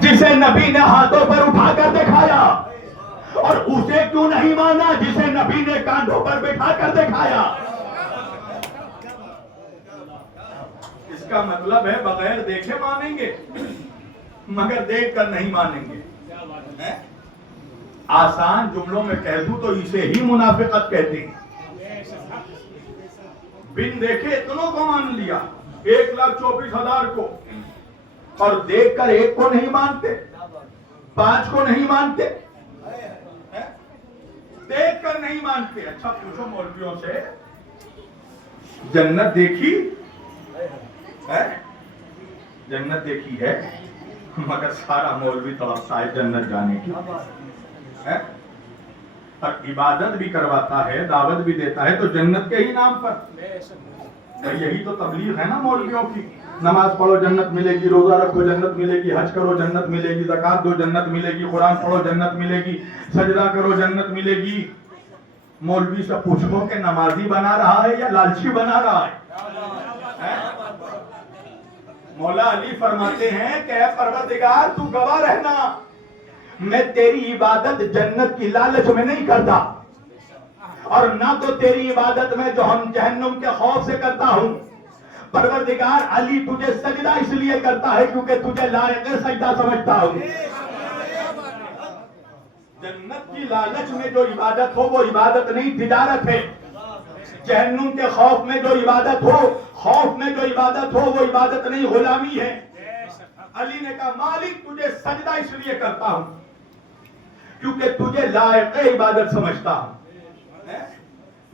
جسے نبی نے ہاتھوں پر اٹھا کر دکھایا، اور اسے کیوں نہیں مانا جسے نبی نے کاندھوں پر بٹھا کر دکھایا؟ اس کا مطلب ہے بغیر دیکھے مانیں گے مگر دیکھ کر نہیں مانیں گے۔ آسان جملوں میں کہہ دوں تو اسے ہی منافقت کہتے ہیں۔ بن دیکھے اتنوں کو مان لیا، 1,24,000 کو، اور دیکھ کر ایک کو نہیں مانتے، 5 کو نہیں مانتے، دیکھ کر نہیں مانتے۔ اچھا پوچھو مولویوں سے، جنت دیکھی ہے؟ جنت دیکھی ہے مگر سارا مولوی تڑپتا ہے جنت جانے کی، اور عبادت بھی کرواتا ہے، دعوت بھی دیتا ہے تو جنت کے ہی نام پر۔ یہی تو تبلیغ ہے نا مولویوں کی، نماز پڑھو جنت ملے گی، روزہ رکھو جنت ملے گی، حج کرو جنت ملے گی، زکات دو جنت ملے گی، قرآن پڑھو جنت ملے گی، سجدہ کرو جنت ملے گی۔ مولوی سے پوچھو کہ نمازی بنا رہا ہے یا لالچی بنا رہا ہے؟ مولا علی فرماتے ہیں کہ اے پروردگار تو گواہ رہنا، میں تیری عبادت جنت کی لالچ میں نہیں کرتا، اور نہ تو تیری عبادت میں جو ہم جہنم کے خوف سے کرتا ہوں۔ پروردگار علی تجھے سجدہ اس لیے کرتا ہے کیونکہ تجھے لائق سجدہ سمجھتا ہوں۔ جنت کی لالچ میں جو عبادت ہو وہ عبادت نہیں، تجارت ہے۔ جہنم کے خوف میں جو عبادت ہو، خوف میں جو عبادت ہو وہ عبادت نہیں، غلامی ہے۔ علی نے کہا مالک تجھے سجدہ اس لیے کرتا ہوں کیونکہ تجھے لائق عبادت سمجھتا ہوں۔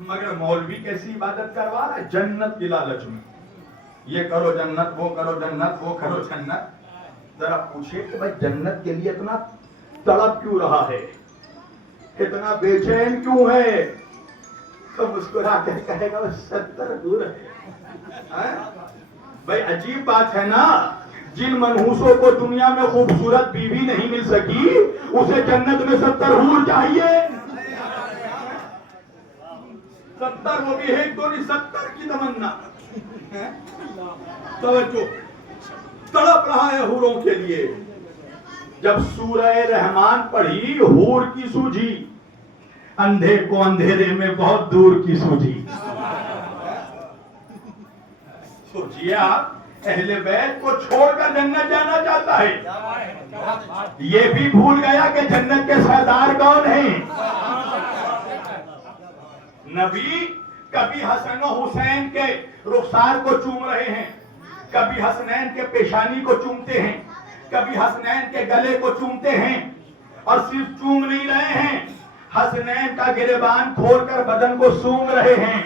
مگر مولوی کیسی عبادت کروا رہا ہے؟ جنت کی لالچ میں، یہ کرو جنت، وہ کرو جنت، وہ کرو جنت۔ ذرا پوچھے کہ بھائی جنت کے لیے اتنا تڑپ کیوں رہا ہے، اتنا بے چین کیوں ہے؟ تو مسکرا کے کہے گا 70 دور ہے۔ بھائی عجیب بات ہے نا، جن منحوسوں کو دنیا میں خوبصورت بیوی نہیں مل سکی اسے جنت میں 70 حور چاہیے۔ 70 وہ بھی ایک دو نہیں، 70 کی تمنا۔ توجہ، تڑپ رہا ہے حوروں کے لیے۔ جب سورہ رحمان پڑھی حور کی سوجھی، اندھے کو اندھیرے میں بہت دور کی سوجھی۔ سوچئے آپ، اہل بیت کو چھوڑ کر جنت جانا چاہتا ہے، یہ بھی بھول گیا کہ جنت کے سردار کون ہیں۔ نبی کبھی حسن و حسین کے رخسار کو چوم رہے ہیں، کبھی حسنین کے پیشانی کو چومتے ہیں، کبھی حسنین کے گلے کو چومتے ہیں، اور صرف چوم نہیں رہے ہیں، حسنین کا گریبان کھول کر بدن کو سونگ رہے ہیں۔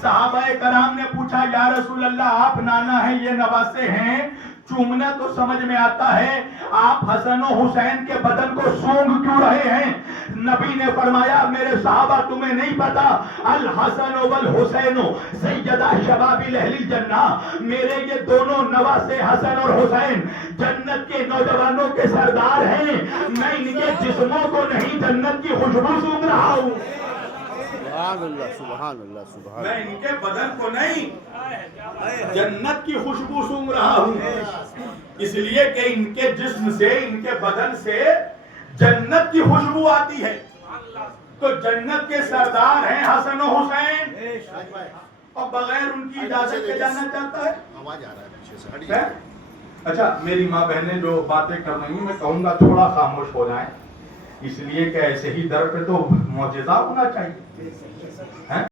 صحابہ کرام نے پوچھا یا رسول اللہ آپ نانا ہیں یہ نواسے ہیں، چومنا تو سمجھ میں آتا ہے، آپ حسن و حسین کے بدن کو سونگ کیوں رہے ہیں؟ نبی نے فرمایا میرے صحابہ تمہیں نہیں پتا، الحسن والحسین سیدہ شباب اہل الجنہ، میرے یہ دونوں نواسے حسن اور حسین جنت کے نوجوانوں کے سردار ہیں، میں ان کے جسموں کو نہیں جنت کی خوشبو سونگ رہا ہوں، سبحان اللہ سبحان اللہ سبحان میں اللہ۔ ان کے بدن کو نہیں جنت کی خوشبو سونگ رہا ہوں، اس لیے کہ ان کے جسم سے، ان کے بدن سے جنت کی خوشبو آتی ہے۔ تو جنت کے سردار ہیں حسن و حسین، اور بغیر ان کی اجازت کے جانا چاہتا ہے۔ آواز آ رہا ہے پیچھے سے، ہٹیے۔ اچھا میری ماں بہنیں جو باتیں کر رہی ہیں میں کہوں گا تھوڑا خاموش ہو جائیں، اس لیے کہ ایسے ہی در پہ تو معجزہ ہونا چاہیے۔